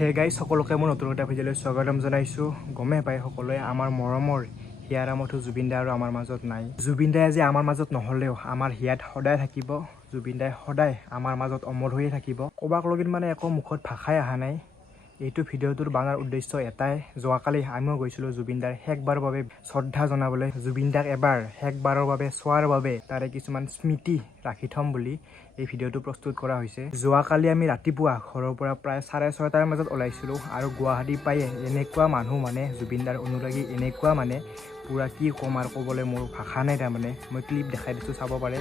Hey guys সকলোকে মোৰ নতুন এটা ভিডিঅ'লৈ স্বাগতম জনাইছোঁ। গমে পাই সকলোৱে আমাৰ মৰমৰ হিয়াৰ আমঠু জুবিন দা আৰু আমাৰ মাজত নাই। জুবিন দাই আজি আমাৰ মাজত নহ'লেও আমাৰ হিয়াত সদায় থাকিব। জুবিন দাই সদায় আমাৰ মাজত অমৰ হৈয়ে থাকিব। ক'বাক লগিন মানে একো মুখত ভাষাই অহা নাই। এইটো ভিডিঅ'টোৰ বনাৰ উদ্দেশ্য এটাই, যোৱাকালি আমিও গৈছিলোঁ জুবিন দাৰ শেষবাৰৰ বাবে শ্ৰদ্ধা জনাবলৈ, জুবিন দাক এবাৰ শেষবাৰৰ বাবে চোৱাৰ বাবে তাৰে কিছুমান স্মৃতি ৰাখি থ'ম বুলি এই ভিডিঅ'টো প্ৰস্তুত কৰা হৈছে। যোৱাকালি আমি ৰাতিপুৱা ঘৰৰ পৰা প্ৰায় 6:30টাৰ মাজত ওলাইছিলোঁ আৰু গুৱাহাটী পায়ে এনেকুৱা মানুহ মানে জুবিন দাৰ অনুৰাগী এনেকুৱা মানে পূৰা কি ক'ম আৰু ক'বলৈ মোৰ ভাষা নাই। তাৰমানে মই ক্লিপ দেখাই দিছোঁ, চাব পাৰে।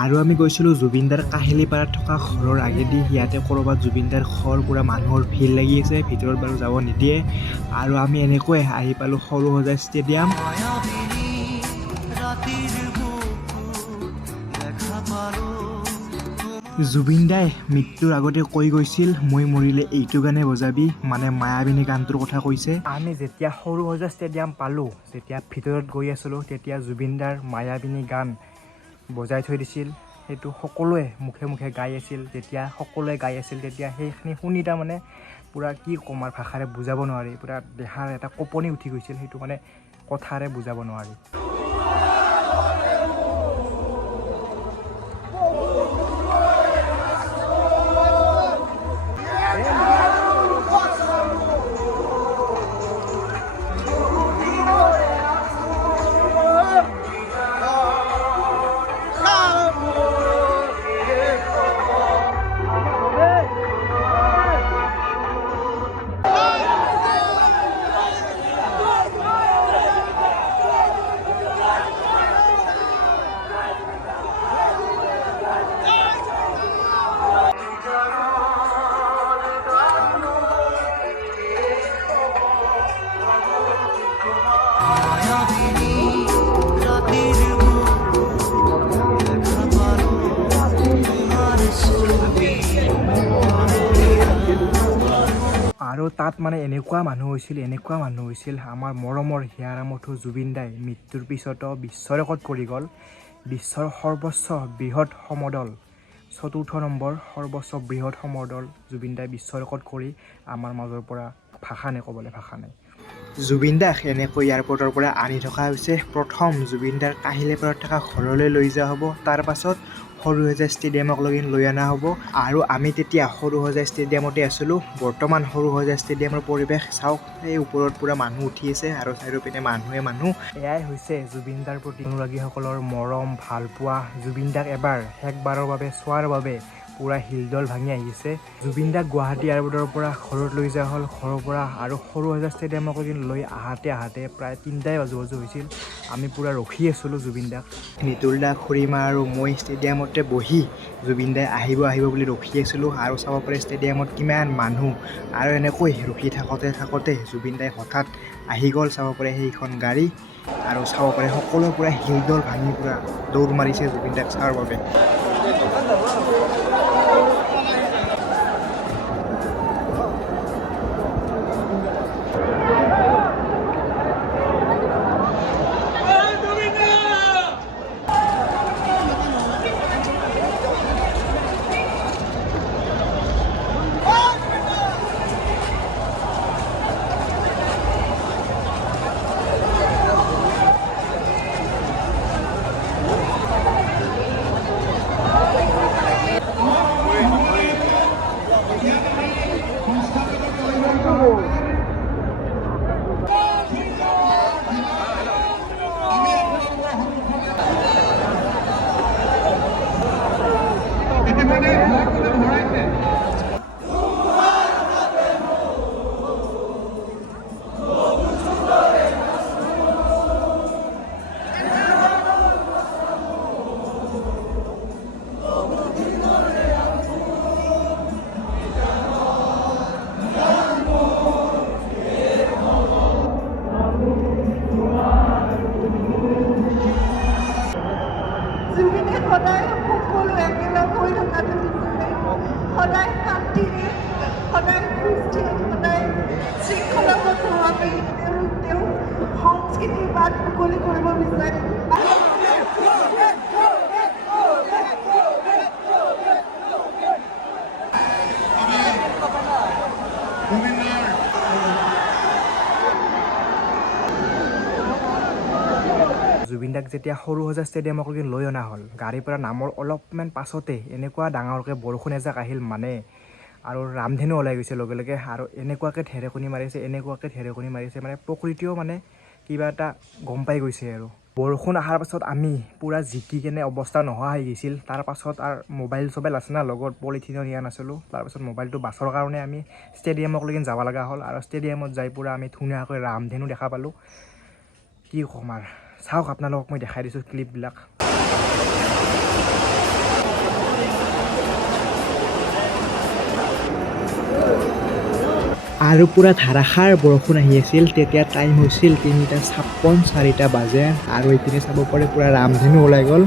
আৰু আমি গৈছিলোঁ জুবিনদাৰ কাহিলীপাৰাত থকা ঘৰৰ আগেদি। ইয়াতে ক'ৰবাত জুবিনদাৰ ঘৰ, পূৰা মানুহৰ ভিৰ লাগি আছে, ভিতৰত বাৰু যাব নিদিয়ে। আৰু আমি এনেকৈ আহি পালোঁ সৰুসজাই ষ্টেডিয়াম। জুবিন দাই মৃত্যুৰ আগতে কৈ গৈছিল, মই মৰিলে এইটো গানে বজাবি, মানে মায়াবিনী গানটোৰ কথা কৈছে। আমি যেতিয়া সৰুসজাই ষ্টেডিয়াম পালোঁ, যেতিয়া ভিতৰত গৈ আছিলোঁ, তেতিয়া জুবিন দাৰ মায়াবিনী গান বজাই থৈ দিছিল। সেইটো সকলোৱে মুখে মুখে গাই আছিল। যেতিয়া সকলোৱে গাই আছিল তেতিয়া সেইখিনি শুনি তাৰমানে পূৰা কি ক'ম আৰু ভাষাৰে বুজাব নোৱাৰি, পূৰা দেহাৰ এটা কঁপনি উঠি গৈছিল। সেইটো মানে কথাৰে বুজাব নোৱাৰি। আৰু তাত মানে এনেকুৱা মানুহ হৈছিল, আমাৰ মৰমৰ হিয়াৰ আমঠু জুবিন দাই মৃত্যুৰ পিছতো বিশ্ব ৰেকৰ্ড কৰি গ'ল। বিশ্বৰ সৰ্বোচ্চ বৃহৎ সমদল, ৪ৰ্থ নম্বৰ সৰ্বোচ্চ বৃহৎ সমদল জুবিন দাই বিশ্ব ৰেকৰ্ড কৰি আমাৰ মাজৰ পৰা ভাষা নাই, ক'বলৈ ভাষা নাই। জুবিন দাক এনেকৈ এয়াৰপৰ্টৰ পৰা আনি থকা হৈছে। প্ৰথম জুবিন দাৰ কাহিলীপাৰাত থকা ঘৰলৈ লৈ যোৱা হ'ব, তাৰ পাছত সৰুসজাই ষ্টেডিয়ামক লৈ অনা হ'ব। আৰু আমি তেতিয়া সৰুসজাই ষ্টেডিয়ামতে আছিলোঁ। বৰ্তমান সৰুসজাই ষ্টেডিয়ামৰ পৰিৱেশ চাওক, এই ওপৰত পূৰা মানুহ উঠি আছে আৰু চাৰিওপিনে মানুহ। এয়াই হৈছে জুবিন দাৰ প্ৰতি অনুৰাগীসকলৰ মৰম, ভালপোৱা। জুবিন দাক এবাৰ শেষবাৰৰ বাবে চোৱাৰ বাবে পূৰা হিলদল ভাঙি আহিছে। জুবিন দাক গুৱাহাটী এয়াৰপৰ্টৰ পৰা ঘৰত লৈ যোৱা হ'ল, ঘৰৰ পৰা আৰু সৰুসজাই ষ্টেডিয়ামক লৈ আহাতে প্ৰায় 3টাই বাজু হৈছিল। আমি পূৰা ৰখি আছিলোঁ জুবিন দাক। নিতুল দা, খুৰীমা আৰু মই ষ্টেডিয়ামতে বহি জুবিন দাই আহিব বুলি ৰখি আছিলোঁ। আৰু চাব পাৰে ষ্টেডিয়ামত কিমান মানুহ। আৰু এনেকৈ ৰখি থাকোঁতে জুবিন দাই হঠাৎ আহি গ'ল, চাব পাৰে সেইখন গাড়ী। আৰু চাব পাৰে সকলোৱে পূৰা হিলদল ভাঙি পূৰা দৌৰ মাৰিছে জুবিন দাক চোৱাৰ বাবে। সদায় সকলো একেলগ হৈ থকাটো বিচাৰে, সদায় শান্তিৰে, সদায় সুস্থিৰ, সদায় শৃংখলাবদ্ধভাৱে এই বাট মুকলি কৰিব বিচাৰে জুবিন দাক যেতিয়া সৰু সজা ষ্টেডিয়ামলৈকে লৈ অনা হ'ল, গাড়ীৰ পৰা নামৰ অলপমান পাছতে এনেকুৱা ডাঙৰকৈ বৰষুণ এজাক আহিল মানে, আৰু ৰামধেনু ওলাই গৈছে লগে লগে, আৰু এনেকুৱাকৈ ঢেৰেকনি মাৰিছে মানে প্ৰকৃতিও মানে কিবা এটা গম পাই গৈছে। আৰু বৰষুণ অহাৰ পাছত আমি পূৰা জিকি কেনে অৱস্থা নোহোৱা হৈ গৈছিল। তাৰপাছত আৰু মোবাইল চবাইল আছে না লগত, পলিথিনো নিয়া নাছিলোঁ। তাৰপাছত মোবাইলটো বাছৰ কাৰণে আমি ষ্টেডিয়ামলৈকে যাব লগা হ'ল, আৰু ষ্টেডিয়ামত যাই পূৰা আমি ধুনীয়াকৈ ৰামধেনু দেখা পালোঁ। কি ক'ম আৰু, চাওক আপোনালোকক মই দেখাই দিছোঁ ক্লিপবিলাক। আৰু পূৰা ধাৰাসাৰ বৰষুণ আহি আছিল। তেতিয়া টাইম হৈছিল 3:56, 4টা বাজে, আৰু এইপিনে চাব পাৰে পূৰা ৰামধেনু ওলাই গ'ল।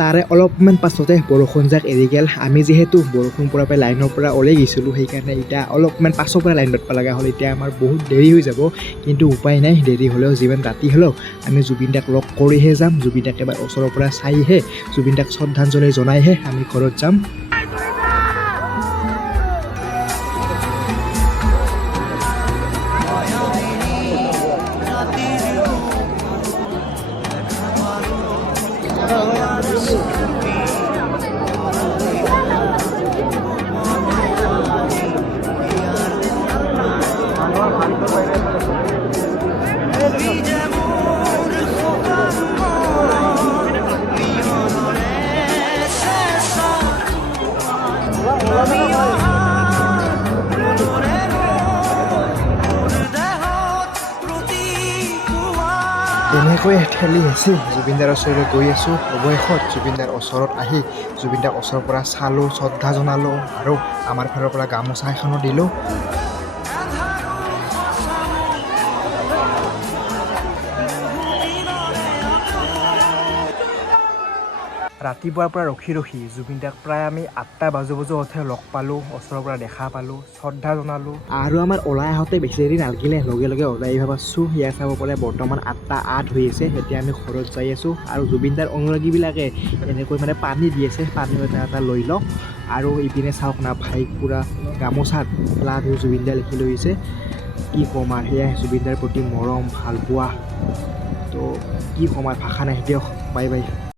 তাৰে অলপমান পাছতে বৰষুণ যাক এৰি গ'ল। আমি যিহেতু বৰষুণ পৰা পাই লাইনৰ পৰা ওলাই গৈছিলোঁ, সেইকাৰণে এতিয়া অলপমান পাছৰ পৰা লাইন পাতিব লগা হ'ল। এতিয়া আমাৰ বহুত দেৰি হৈ যাব, কিন্তু উপায় নাই, দেৰি হ'লেও যিমান ৰাতি হ'লেও আমি জুবিন দাক লগ কৰিহে যাম। জুবিন দাক এবাৰ ওচৰৰ পৰা চাইহে, জুবিন দাক শ্ৰদ্ধাঞ্জলি জনাইহে আমি ঘৰত যাম। এনেকৈয়ে ঠেলি হেঁচি জুবিন দাৰ ওচৰলৈ গৈ আছোঁ। অৱশেষত জুবিন দাৰ ওচৰত আহি জুবিন দাক ওচৰৰ পৰা চালোঁ, শ্ৰদ্ধা জনালোঁ, আৰু আমাৰ ফালৰ পৰা গামোচা এখনো দিলোঁ। ৰাতিপুৱাৰ পৰা ৰখি জুবিন দাক প্ৰায় আমি 8টা বাজোতে লগ পালোঁ, ওচৰৰ পৰা দেখা পালোঁ, শ্ৰদ্ধা জনালোঁ। আৰু আমাৰ ওলাই আহোঁতে বেছি দেৰি নালাগিলে, লগে লগে ওলাই আহিব পাৰছোঁ। ইয়াত চাব পাৰে বৰ্তমান 8:08 হৈ আছে। এতিয়া আমি ঘৰত যাই আছোঁ, আৰু জুবিন দাৰ অনুৰাগীবিলাকে এনেকৈ মানে পানী দি আছে, পানীও এটা লৈ লওক। আৰু ইপিনে চাওক না, ভাইক পূৰা গামোচাত লাভ ইউ জুবিন দা লিখি লৈ আহিছে। কি ক'ম আৰু, সেয়াই জুবিন দাৰ প্ৰতি মৰম ভালপোৱা। তো কি ক'ম আৰু, ভাষা নাই দিয়ক। Bye bye.